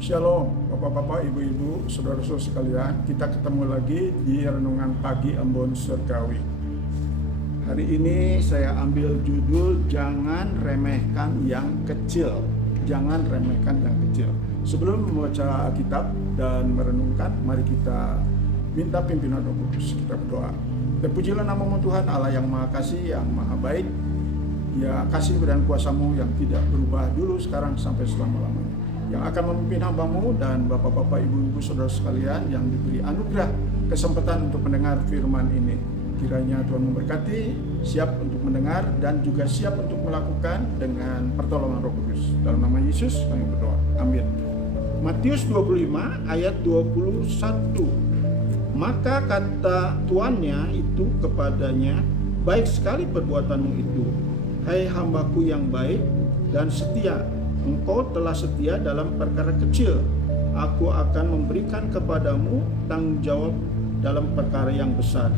Shalom Bapak-bapak, Ibu-ibu, saudara-saudara sekalian. Kita ketemu lagi di Renungan Pagi Embun Surgawi. Hari ini saya ambil judul Jangan Remehkan Yang Kecil. Jangan remehkan yang kecil. Sebelum membaca Alkitab dan merenungkan, mari kita minta pimpinan Roh Kudus. Kita berdoa. Terpujilah nama Tuhan Allah yang Maha Kasih, yang Maha Baik. Ya, kasih dan kuasa-Mu yang tidak berubah dulu, sekarang, sampai selama-lamanya, yang akan memimpin hamba-Mu dan Bapak-bapak, Ibu-ibu, saudara sekalian yang diberi anugerah kesempatan untuk mendengar firman ini. Kiranya Tuhan memberkati, siap untuk mendengar dan juga siap untuk melakukan dengan pertolongan Roh Kudus. Dalam nama Yesus kami berdoa. Amin. Matius 25 ayat 21. Maka kata tuannya itu kepadanya, baik sekali perbuatanmu itu, hai hambaku yang baik dan setia. Engkau telah setia dalam perkara kecil, aku akan memberikan kepadamu tanggung jawab dalam perkara yang besar.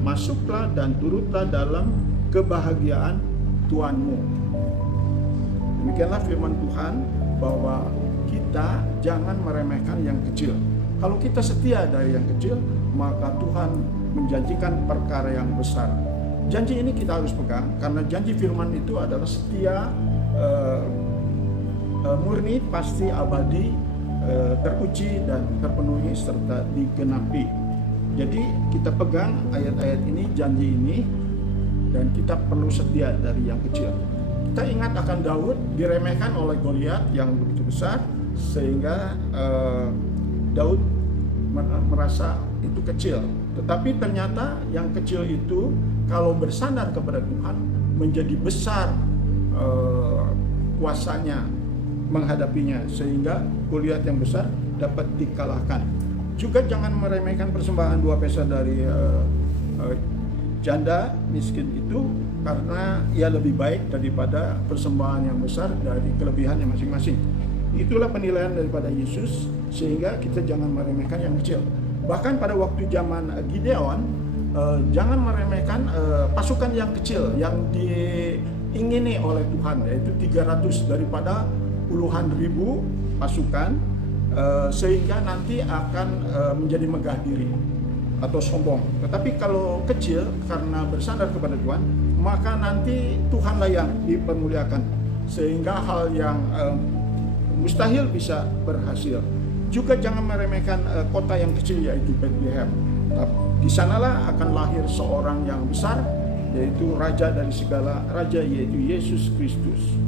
Masuklah dan turutlah dalam kebahagiaan Tuhanmu. Demikianlah firman Tuhan, bahwa kita jangan meremehkan yang kecil. Kalau kita setia dari yang kecil, maka Tuhan menjanjikan perkara yang besar. Janji ini kita harus pegang, karena janji firman itu adalah setia, murni, pasti, abadi, teruji dan terpenuhi serta digenapi. Jadi kita pegang ayat-ayat ini, janji ini, dan kita perlu setia dari yang kecil. Kita ingat akan Daud diremehkan oleh Goliat yang begitu besar, sehingga Daud merasa itu kecil. Tetapi ternyata yang kecil itu kalau bersandar kepada Tuhan menjadi besar kuasanya menghadapinya, sehingga Goliat yang besar dapat dikalahkan. Juga jangan meremehkan persembahan 2 peser dari janda miskin itu, karena ia lebih baik daripada persembahan yang besar dari kelebihannya masing-masing. Itulah penilaian daripada Yesus, sehingga kita jangan meremehkan yang kecil. Bahkan pada waktu zaman Gideon, jangan meremehkan pasukan yang kecil yang diingini oleh Tuhan, yaitu 300 daripada puluhan ribu pasukan, sehingga nanti akan menjadi megah diri atau sombong. Tetapi kalau kecil karena bersandar kepada Tuhan, maka nanti Tuhanlah yang dipermuliakan, sehingga hal yang mustahil bisa berhasil. Juga jangan meremehkan kota yang kecil, yaitu Bethlehem. Di sanalah akan lahir seorang yang besar, yaitu raja dari segala raja, yaitu Yesus Kristus.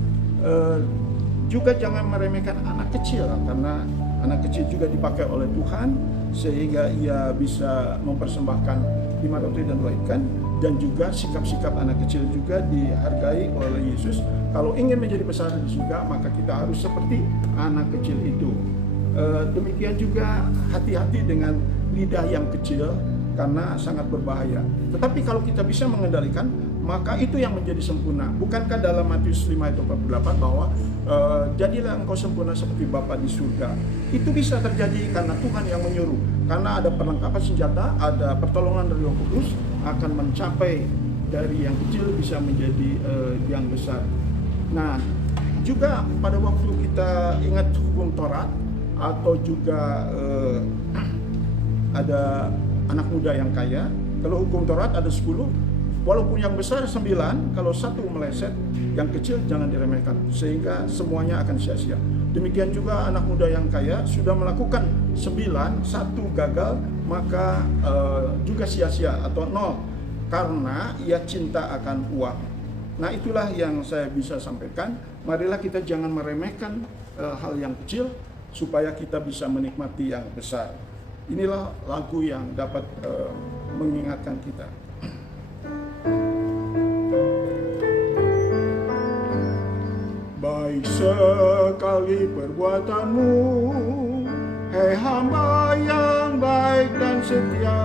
Juga jangan meremehkan anak kecil, karena anak kecil juga dipakai oleh Tuhan, sehingga ia bisa mempersembahkan 5 roti dan 2 ikan. Dan juga sikap-sikap anak kecil juga dihargai oleh Yesus. Kalau ingin menjadi besar di surga, maka kita harus seperti anak kecil itu. Demikian juga hati-hati dengan lidah yang kecil, karena sangat berbahaya. Tetapi kalau kita bisa mengendalikan, maka itu yang menjadi sempurna. Bukankah dalam Matius 5 ayat 48 bahwa jadilah engkau sempurna seperti Bapa di surga. Itu bisa terjadi karena Tuhan yang menyuruh. Karena ada perlengkapan senjata, ada pertolongan dari Roh Kudus, akan mencapai dari yang kecil bisa menjadi yang besar. Nah, juga pada waktu kita ingat hukum Taurat, atau juga ada anak muda yang kaya. Kalau hukum Taurat ada 10, walaupun yang besar 9, kalau satu meleset, yang kecil jangan diremehkan, sehingga semuanya akan sia-sia. Demikian juga anak muda yang kaya sudah melakukan 9, satu gagal, maka juga sia-sia atau 0, karena ia cinta akan uang. Nah, itulah yang saya bisa sampaikan. Marilah kita jangan meremehkan hal yang kecil, supaya kita bisa menikmati yang besar. Inilah lagu yang dapat mengingatkan kita. Baik sekali perbuatanmu, hai hamba yang baik dan setia.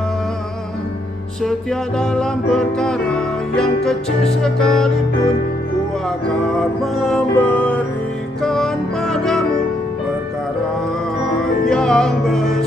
Setia dalam perkara yang kecil sekalipun, ku akan memberikan padamu perkara yang besar.